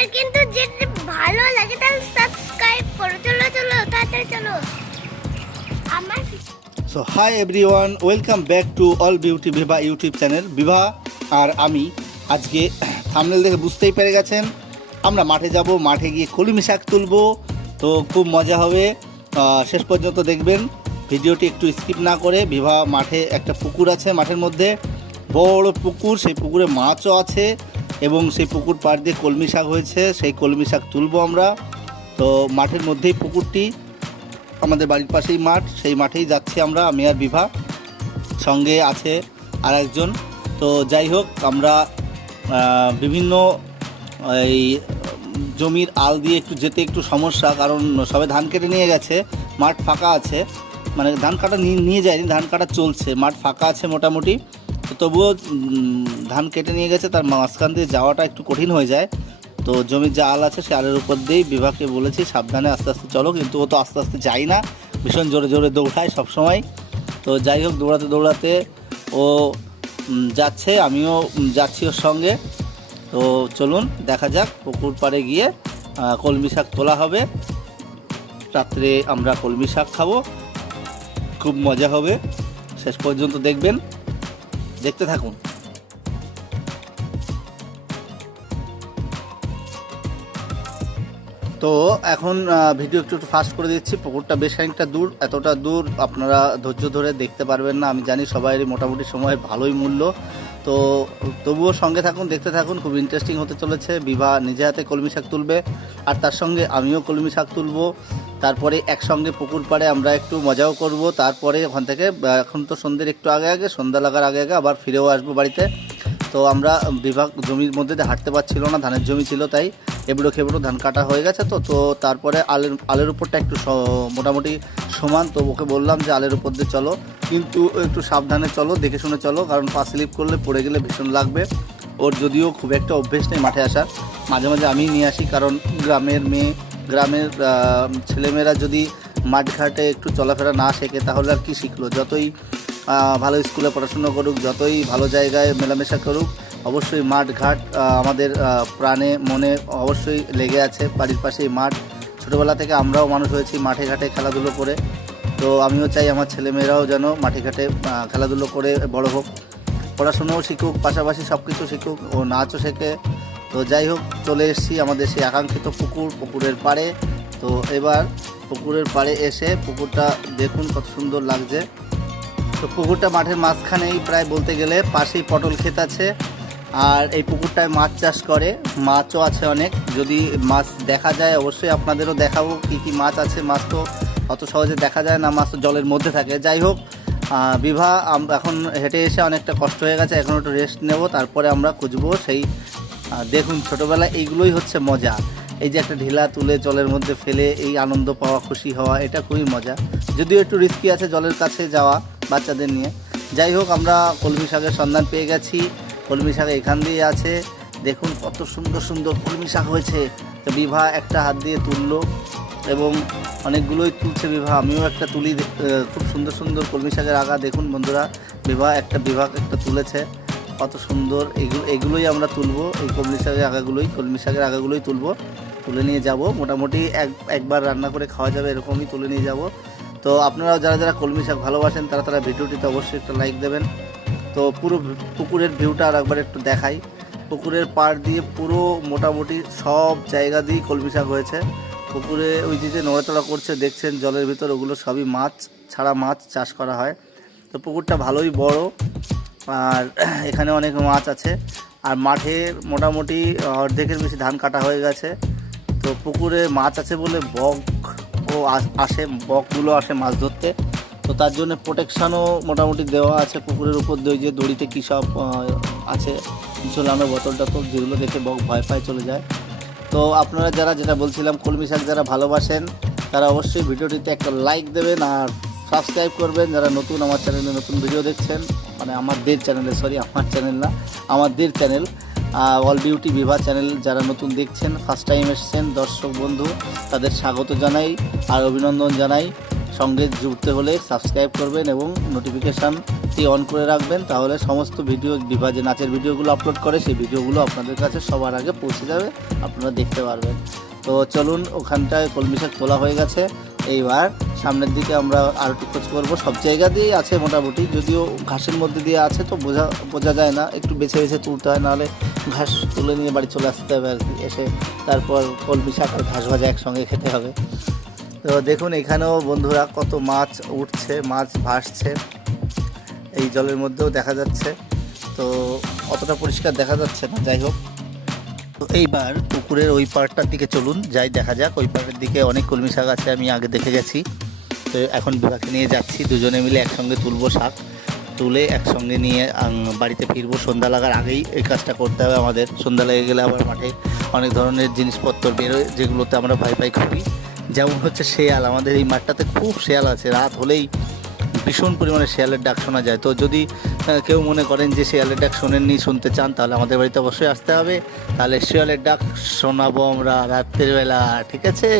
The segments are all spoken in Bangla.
আপনাদের কিন্তু যেটা ভালো লাগে তাহলে সাবস্ক্রাইব করো। চলো চলো, তাড়াতাড়ি চলো। আমার so hi everyone welcome back to all beauty Bibha YouTube channel Bibha আর আমি আজকে থামনেল দেখে বুঝতেই পেরে গেছেন, আমরা মাঠে যাব, মাঠে গিয়ে কলমি শাক তুলবো, তো খুব মজা হবে। শেষ পর্যন্ত দেখবেন, ভিডিওটি একটু স্কিপ না করে বিভা মাঠে একটা পুকুর আছে মাঠের মধ্যে, বড় পুকুর, সেই পুকুরে মাছও আছে এবং সেই পুকুর পাড় দিয়ে কলমি শাক হয়েছে, সেই কলমি শাক তুলবো আমরা। তো মাঠের মধ্যেই পুকুরটি, আমাদের বাড়ির পাশেই মাঠ, সেই মাঠেই যাচ্ছি আমরা, আমি আর বিভা। সঙ্গে আছে আর একজন তো যাই হোক, আমরা বিভিন্ন, এই, জমির আল দিয়ে একটু যেতে একটু সমস্যা, কারণ সবে ধান কেটে নিয়ে গেছে, মাঠ ফাঁকা আছে। মানে ধান কাটা নিয়ে- যায়নি, ধান কাটা চলছে, মাঠ ফাঁকা আছে মোটামুটি। তবুও ধান কেটে নিয়ে গেছে, তার মাঝখান দিয়ে যাওয়াটা একটু কঠিন হয়ে যায়। তো জমির যে আল আছে, সে আলের উপর দিয়েই বিভাগকে বলেছি, সাবধানে আস্তে আস্তে চলো, কিন্তু ও তো আস্তে আস্তে যায় না। ভীষণ জোরে জোরে দৌড়ায় সবসময়। তো যাই হোক, দৌড়াতে দৌড়াতে ও যাচ্ছে, আমিও যাচ্ছি ওর সঙ্গে। তো চলুন, দেখা যাক, পুকুর পাড়ে গিয়ে কলমি শাক তোলা হবে। রাত্রে আমরা কলমি শাক খাব। খুব মজা হবে। শেষ পর্যন্ত দেখবেন। দেখতে থাকুন। তো এখন ভিডিও একটু একটু ফাস্ট করে দিচ্ছি, পুকুরটা বেশ খানিকটা দূর, এতটা দূর আপনারা ধৈর্য ধরে দেখতে পারবেন না। আমি জানি সবাইয়েরই মোটামুটি সময় ভালোই মূল্য। তো তবুও সঙ্গে থাকুন, দেখতে থাকুন, খুব ইন্টারেস্টিং হতে চলেছে। বিভা নিজে হাতে কলমি শাক তুলবে, আর তার সঙ্গে আমিও কলমি শাক তুলবো। তারপরে একসঙ্গে পুকুর পাড়ে আমরা একটু মজাও করব। তারপরে ওখান থেকে এখন তো সন্ধ্যের একটু আগে আগে, সন্ধ্যা লাগার আগে আগে আবার ফিরেও আসব বাড়িতে। তো আমরা বিভাগ জমির মধ্যে হাঁটতে পারছিল না, ধানের জমি ছিল তাই এবড়ো খেবড়ো ধান কাটা হয়ে গেছে তো। তো তারপরে আলের আলের উপরটা একটু মোটামুটি সমান তো ওকে বললাম যে আলের উপর দিয়ে চলো। কিন্তু একটু সাবধানে চলো, দেখে শুনে চলো, কারণ পা স্লিপ করলে পড়ে গেলে ভীষণ লাগবে। ওর যদিও খুব একটা অভ্যেস নেই মাঠে আসার, মাঝে মাঝে আমি নিয়ে আসি, কারণ গ্রামের মেয়ে গ্রামের ছেলেমেয়েরা যদি মাঠঘাটে একটু চলাফেরা না শেখে, তাহলে আর কি শিখলো? যতই ভালো স্কুলে পড়াশুনো করুক, যতই ভালো জায়গায় মেলামেশা করুক, অবশ্যই মাঠ ঘাট আমাদের প্রাণে, মনে অবশ্যই লেগে আছে বাড়ির পাশেই মাঠ। ছোটোবেলা থেকে আমরাও মানুষ হয়েছি মাঠে ঘাটে খেলাধুলো করে। তো আমিও চাই আমার ছেলেমেয়েরাও যেন মাঠে ঘাটে খেলাধুলো করে বড় হোক। পড়াশুনোও শিখুক, পাশাপাশি সব কিছু শিখুক। ও নাচও শেখে তো যাই হোক, চলে এসেছি আমাদের সেই আকাঙ্ক্ষিত পুকুর, পুকুরের পাড়ে। তো এবার পুকুরের পাড়ে এসে পুকুরটা দেখুন কত সুন্দর লাগছে। তো পুকুরটা মাঠের মাঝখানেই প্রায় বলতে গেলে পাশেই পটল ক্ষেত আছে। আর এই পুকুরটায় মাছ চাষ করে, মাছও আছে অনেক। যদি মাছ দেখা যায়, অবশ্যই আপনাদেরও দেখাবো কী কী মাছ আছে। মাছ তো অত সহজে দেখা যায় না, মাছ তো জলের মধ্যে থাকে। যাই হোক বিভা এখন হেঁটে এসে অনেকটা কষ্ট হয়ে গেছে। এখন একটু রেস্ট নেব, তারপরে আমরা খুঁজবো সেই দেখুন, ছোটোবেলায় এইগুলোই হচ্ছে মজা। এই যে একটা ঢিলা তুলে জলের মধ্যে ফেলে এই আনন্দ পাওয়া, খুশি হওয়া, এটা খুবই মজা। যদিও একটু রিস্কি আছে জলের কাছে যাওয়া বাচ্চাদের নিয়ে। যাই হোক, আমরা কলমি শাকের সন্ধান পেয়ে গেছি। কলমি শাক এখান দিয়ে আছে। দেখুন, কত সুন্দর সুন্দর কলমি শাক হয়েছে। তো বিভা একটা হাত দিয়ে তুললো এবং অনেকগুলোই তুলছে বিভা। আমিও একটা তুলি খুব সুন্দর সুন্দর কলমি শাকের আগা। দেখুন বন্ধুরা, বিভা একটা বিভাগ একটা তুলেছে। কত সুন্দর এগুলো এগুলোই আমরা তুলবো, এই কলমি শাকের আগাগুলোই, কলমি শাকের আগাগুলোই তুলবো, তুলে নিয়ে যাব। মোটামুটি এক, একবার রান্না করে খাওয়া যাবে, এরকমই তুলে নিয়ে যাব। তো আপনারাও যারা যারা কলমি শাক ভালোবাসেন, তারা তারা ভিডিওটিতে অবশ্যই একটা লাইক দেবেন। তো পুরো পুকুরের ভিউটা আর একবার একটু দেখাই। পুকুরের পাড় দিয়ে পুরো মোটামুটি সব জায়গা দিয়েই কলমি শাক হয়েছে। পুকুরে ওই যে যে নড়াচড়া করছে, দেখছেন জলের ভিতর, ওগুলো সবই মাছ, ছাড়া মাছ চাষ করা হয়। তো পুকুরটা ভালোই বড়। আর এখানে অনেক মাছ আছে। আর মাঠে মোটামুটি অর্ধেকের বেশি ধান কাটা হয়ে গেছে। তো পুকুরে মাছ আছে বলে বক ও আসে বকগুলো আসে মাছ ধরতে। তো তার জন্য প্রোটেকশানও মোটামুটি দেওয়া আছে পুকুরের উপর দিয়ে যে দড়িতে কী সব আছে ঝোলানো বোতলটা তো, যেগুলো দেখে বক ভয় পায় চলে যায়। তো আপনারা যারা, যেটা বলছিলাম, কলমি শাক যারা ভালোবাসেন, তারা অবশ্যই ভিডিওটিতে একটা লাইক দেবেন আর সাবস্ক্রাইব করবেন, যারা নতুন আমার চ্যানেলে নতুন ভিডিও দেখছেন মানে আমাদের চ্যানেলে সরি আমার চ্যানেল না আমাদের channel all beauty Bibha channel যারা নতুন দেখছেন ফার্স্ট টাইম এসছেন, দর্শক বন্ধু, তাদের স্বাগত জানাই আর অভিনন্দন জানাই। সঙ্গে জুড়তে হলে সাবস্ক্রাইব করবেন এবং নোটিফিকেশানটি অন করে রাখবেন, তাহলে সমস্ত ভিডিও বিভা যে নাচের ভিডিওগুলো আপলোড করে, সেই ভিডিওগুলো আপনাদের কাছে সবার আগে পৌঁছে যাবে, আপনারা দেখতে পারবেন। তো চলুন, ওখানটায় কলমি শাক তোলা হয়ে গেছে। এইবার সামনের দিকে আমরা আর একটু খোঁজ করব। সব জায়গা দিয়েই আছে মোটামুটি, যদিও ঘাসের মধ্যে দিয়ে আছে তো বোঝা বোঝা যায় না। একটু বেছে বেছে তুলতে হয়, নাহলে ঘাস তুলে নিয়ে বাড়ি চলে আসতে হবে আর কি। এসে তারপর কলমি শাক আর ঘাস ভাজা একসঙ্গে খেতে হবে। তো দেখুন, এখানেও বন্ধুরা কত মাছ উঠছে, মাছ ভাসছে। এই জলের মধ্যেও দেখা যাচ্ছে। তো অতটা পরিষ্কার দেখা যাচ্ছে না, যাই হোক। এইবার পুকুরের ওই পাড়টার দিকে চলুন, যাই দেখা যাক। ওই পাড়ের দিকে অনেক কলমি শাক আছে, আমি আগে দেখে গেছি। তো এখন বিভাকে নিয়ে যাচ্ছি, দুজনে মিলে একসঙ্গে তুলবো শাক। তুলে একসঙ্গে নিয়ে বাড়িতে ফিরবো। সন্ধ্যা লাগার আগেই এই কাজটা করতে হবে আমাদের। সন্ধ্যা লেগে গেলে আবার মাঠে অনেক ধরনের জিনিসপত্র বেরোয়, যেগুলোতে আমরা ভাই ভাই খুবই। যেমন হচ্ছে শেয়াল, আমাদের এই মাঠটাতে খুব শেয়াল আছে। রাত হলেই ভীষণ পরিমাণে শেয়ালের ডাক শোনা যায়। তো যদি কেউ মনে করেন যে শেয়ালের ডাক শোনেননি, শুনতে চান, তাহলে আমাদের বাড়িতে অবশ্যই আসতে হবে। তাহলে শেয়ালের ডাক শোনাবো আমরা রাত্রের বেলা, ঠিক আছে?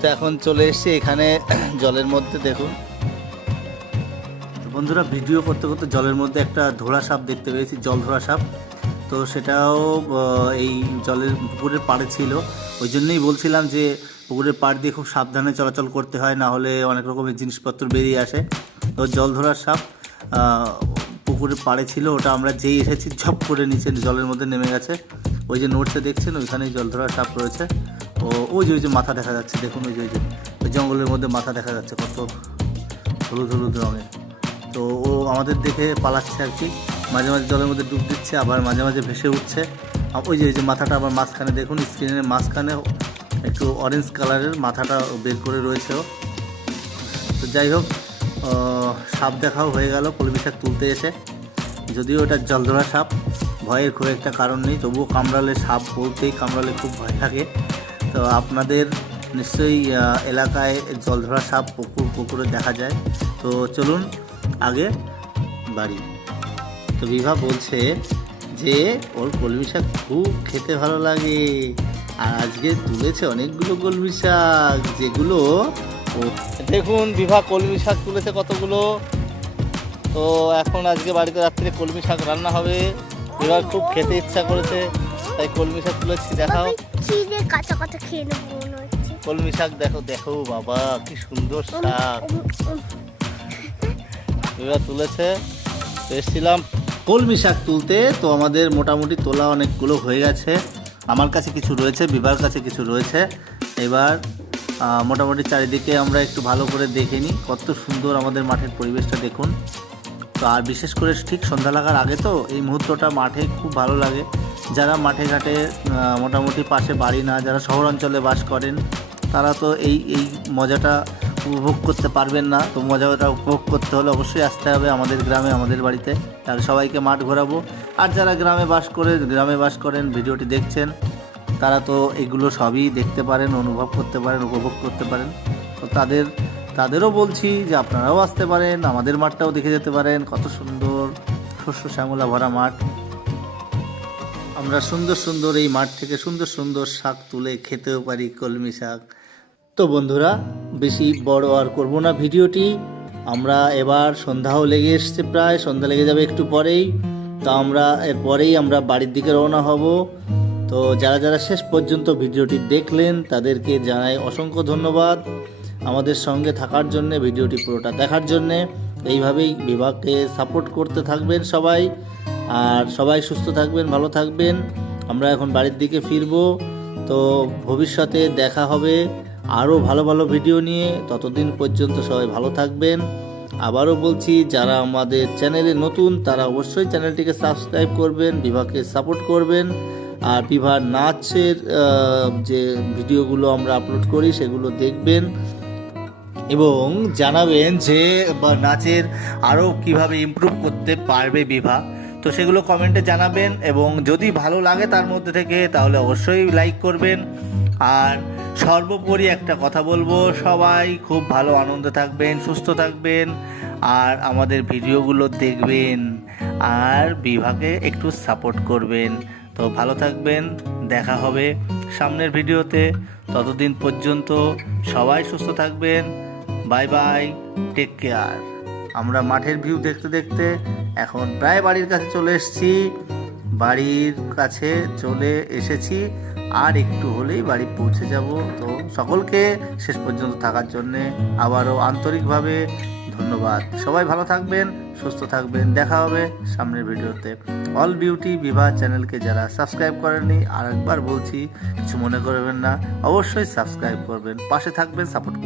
তো এখন চলে এসেছি এখানে, জলের মধ্যে, দেখুন। বন্ধুরা, ভিডিও করতে করতে জলের মধ্যে একটা ধোড়া সাপ দেখতে পেয়েছি, জল ধোড়া সাপ। তো সেটাও এই জলের পুকুরের পাড়ে ছিল। ওই জন্যই বলছিলাম যে পুকুরের পাড় দিয়ে খুব সাবধানে চলাচল করতে হয়, না হলে অনেক রকমের জিনিসপত্র বেরিয়ে আসে। তো জল ধরার সাপ পুকুরের পাড়ে ছিল, ওটা আমরা যেই এসেছি, ঝপ করে নিচে জলের মধ্যে নেমে গেছে। ওই যে নোটসে দেখছেন, ওইখানেই জল ধরার সাপ রয়েছে। ও ওই যে ওই যে মাথা দেখা যাচ্ছে, দেখুন ওই যে ওই যে, ওই জঙ্গলের মধ্যে মাথা দেখা যাচ্ছে, কত হলুদ হলুদ রঙের। তো ও আমাদের দেখে পালাচ্ছে আর কি। মাঝে মাঝে জলের মধ্যে ডুব দিচ্ছে, আবার মাঝে মাঝে ভেসে উঠছে। ওই যে ওই যে মাথাটা আবার মাঝখানে, দেখুন স্ক্রিনের মাঝখানে একটু অরেঞ্জ কালারের মাথাটা বের করে রয়েছে তো যাই হোক সাপ দেখাও হয়ে গেল, কলমি শাক তুলতে এসে। যদিও ওটা জলধরা সাপ, ভয়ের খুব একটা কারণ নেই, তবুও কামড়ালে সাপ বলতেই কামড়ালে খুব ভয় লাগে। তো আপনাদের নিশ্চয়ই এলাকায় জলধরা সাপ পুকুর পুকুরে দেখা যায়। তো চলুন আগে বাড়ি। তো বিভা বলছে যে, ওর কলমি শাক খুব খেতে ভালো লাগে। আর আজকে তুলেছে অনেকগুলো কলমি শাক যেগুলো দেখুন বিভা কলমি শাক তুলেছে কতগুলো। তো এখন আজকে বাড়িতে রাত্রে কলমি শাক রান্না হবে। বিভার খুব খেতে ইচ্ছা করেছে তাই কলমি শাক তুলেছি দেখাও। কাঁচা কাঁচা খেয়ে নেব হচ্ছে। কলমি শাক দেখো দেখো বাবা কি সুন্দর শাক। এবার তুলেছে এসেছিলাম। কলমি শাক তুলতে তো আমাদের মোটামুটি তোলা অনেকগুলো হয়ে গেছে। আমার কাছে কিছু রয়েছে বিবার কাছে কিছু রয়েছে। এবার মোটামুটি চারিদিকে আমরা একটু ভালো করে দেখে নিই, কত সুন্দর আমাদের মাঠের পরিবেশটা দেখুন। তো আর বিশেষ করে ঠিক সন্ধ্যা লাগার আগে তো এই মুহূর্তটা মাঠে খুব ভালো লাগে। যারা মাঠে ঘাটে মোটামুটি পাশে বাড়ি না, যারা শহর অঞ্চলে বাস করেন, তারা তো এই এই মজাটা উপভোগ করতে পারবেন না। তো মজাটা উপভোগ করতে হলে অবশ্যই আসতে হবে আমাদের গ্রামে, আমাদের বাড়িতে। তাহলে সবাইকে মাঠ ঘোরাবো। আর যারা গ্রামে বাস করে, গ্রামে বাস করেন, ভিডিওটি দেখছেন, তারা তো এগুলো সবই দেখতে পারেন, অনুভব করতে পারেন, উপভোগ করতে পারেন। তো তাদের, তাদেরও বলছি যে আপনারাও আসতে পারেন, আমাদের মাঠটাও দেখে যেতে পারেন। কত সুন্দর শস্য শ্যামলা ভরা মাঠ। আমরা সুন্দর সুন্দর এই মাঠ থেকে সুন্দর সুন্দর শাক তুলে খেতেও পারি, কলমি শাক। তো বন্ধুরা বেশি বড় আর করব না ভিডিওটি। আমরা এবার সন্ধ্যাও লেগে এসছে প্রায়, সন্ধ্যা লেগে যাবে একটু পরেই। তো আমরা এরপরেই আমরা বাড়ির দিকে রওনা হব। তো যারা যারা শেষ পর্যন্ত ভিডিওটি দেখলেন, তাদেরকে জানাই অসংখ্য ধন্যবাদ আমাদের সঙ্গে থাকার জন্য, ভিডিওটি পুরোটা দেখার জন্যে। এইভাবেই বিভাগকে সাপোর্ট করতে থাকবেন সবাই। আর সবাই সুস্থ থাকবেন, ভালো থাকবেন। আমরা এখন বাড়ির দিকে ফিরবো। তো ভবিষ্যতে দেখা হবে। আরও ভালো ভালো ভিডিও নিয়ে ততদিন পর্যন্ত সবাই ভালো থাকবেন। আবারও বলছি, যারা আমাদের চ্যানেলে নতুন, তারা অবশ্যই চ্যানেলটিকে সাবস্ক্রাইব করবেন বিভাগকে সাপোর্ট করবেন। আর বিভার নাচের যে ভিডিওগুলো আমরা আপলোড করি, সেগুলো দেখবেন। এবং জানাবেন যে নাচের আরও কীভাবে ইমপ্রুভ করতে পারবে বিভা। তো সেগুলো কমেন্টে জানাবেন এবং যদি ভালো লাগে তার মধ্যে থেকে, তাহলে অবশ্যই লাইক করবেন। আর সর্বোপরি একটা কথা বলব। সবাই খুব ভালো আনন্দে থাকবেন, সুস্থ থাকবেন, আর আমাদের ভিডিওগুলো দেখবেন, আর বিভাগে একটু সাপোর্ট করবেন। তো ভালো থাকবেন, দেখা হবে সামনের ভিডিওতে। ততদিন পর্যন্ত সবাই সুস্থ থাকবেন। Bye bye, take care. আমরা মাঠের ভিউ দেখতে দেখতে এখন প্রায় বাড়ির কাছে চলে এসেছি। বাড়ির কাছে চলে এসেছি, আর একটু হলেই বাড়ি পৌঁছে যাব। তো সকলকে শেষ পর্যন্ত থাকার জন্যে আবারও আন্তরিকভাবে ধন্যবাদ। সবাই ভালো থাকবেন, সুস্থ থাকবেন। দেখা হবে সামনের ভিডিওতে। অল বিউটি বিবাহ চ্যানেলকে যারা সাবস্ক্রাইব করেননি আর একবার বলছি, কিছু মনে করবেন না। অবশ্যই সাবস্ক্রাইব করবেন। পাশে থাকবেন, সাপোর্ট